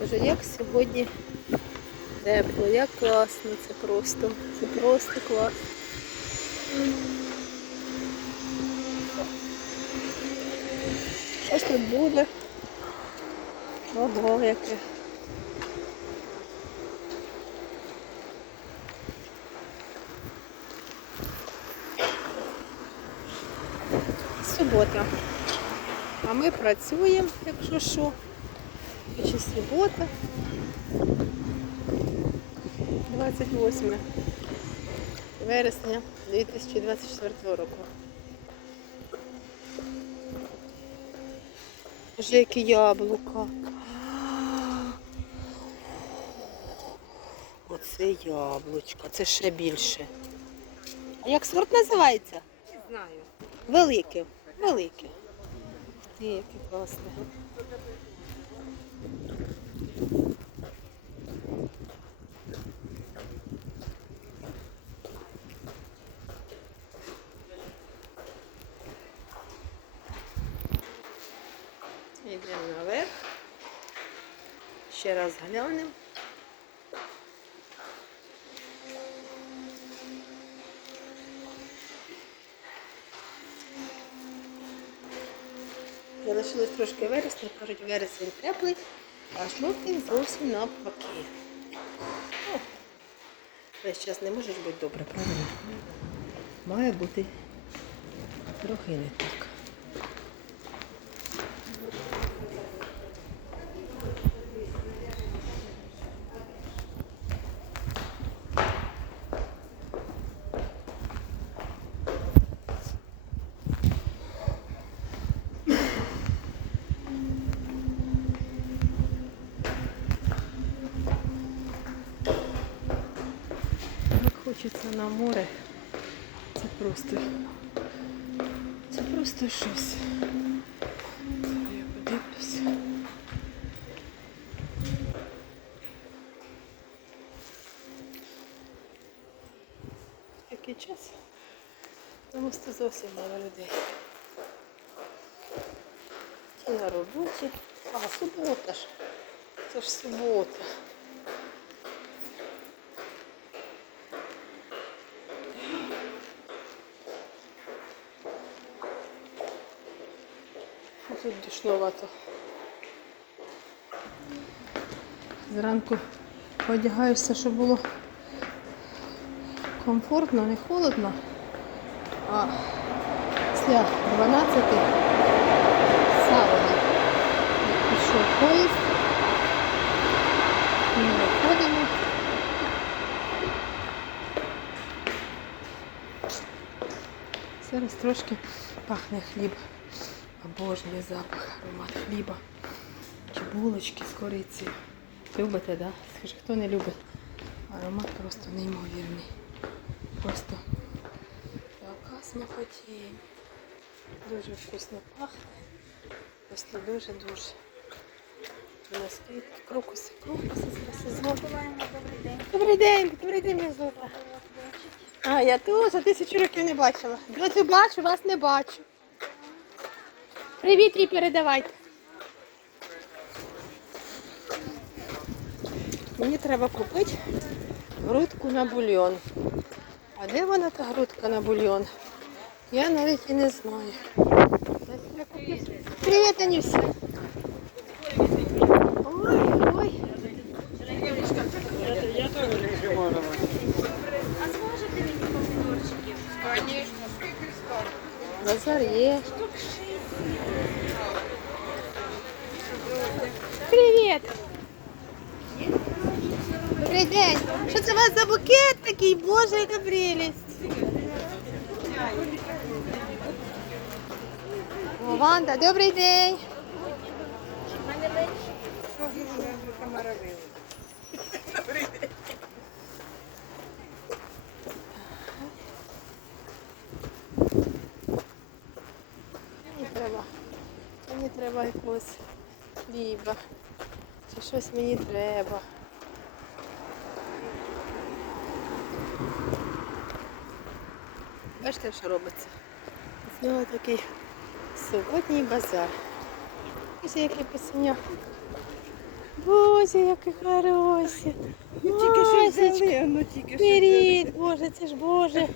Боже, як сьогодні тепло, як класно, це просто, це просто класно. Щось тут буде. Ого, яке. Субота. А ми працюємо, якщо що. Чи субота. 28 вересня 2024 року. Вже які яблука. Оце яблучко, це ще більше. А як сорт називається? Не знаю. Велике. Велике. Яке класне. Йдемо наверх. Ще раз глянемо. Залишилось трошки вересня, кажуть, вересень теплий, а жовтень зовсім навпаки. Весь час не може бути добре, правильно? Має бути трохи не так. Так хочеться на море. Це просто. Це просто щось. Я подивлюся. Такий час. Тому що зовсім мало людей. Ті на роботі. А, субота ж. Це ж субота. Тут душновато. Зранку одягаюся, щоб було комфортно, не холодно. А після 12 сауна. Пішов поїзд. Ми виходимо. Зараз трошки пахне хліб. Обожнює запах, аромат хліба. Чи булочки з корицею. Любите, да? Скажи, хто не любить? Аромат просто неймовірний. Просто така смакотінь. Дуже вкусно пахне. Просто дуже-дуже. У нас квітки, крокуси, крокуси зараз сезон. Добрий день. Добрий день, добрий день, мене звати. А, я теж за тисячу років не бачила. Доцю бачу, вас не бачу. Привіт їй передавайте. Мені треба купити грудку на бульйон. А де вона та грудка на бульйон? Я навіть і не знаю. Привіт, Анюся. Ой, ой. А зможете мені помідорчиків? Базар є. Привіт! Добрий день! Що це у вас за букет такий? Боже, яка прелість! Ванда, добрий день! Якогось хліба. Чи щось мені треба. Бачите, що робиться? Знову такий суботній базар. Боже, які пісня. Боже, які хороші. Тільки що взяли, тільки що Привіт, Боже, це ж Боже.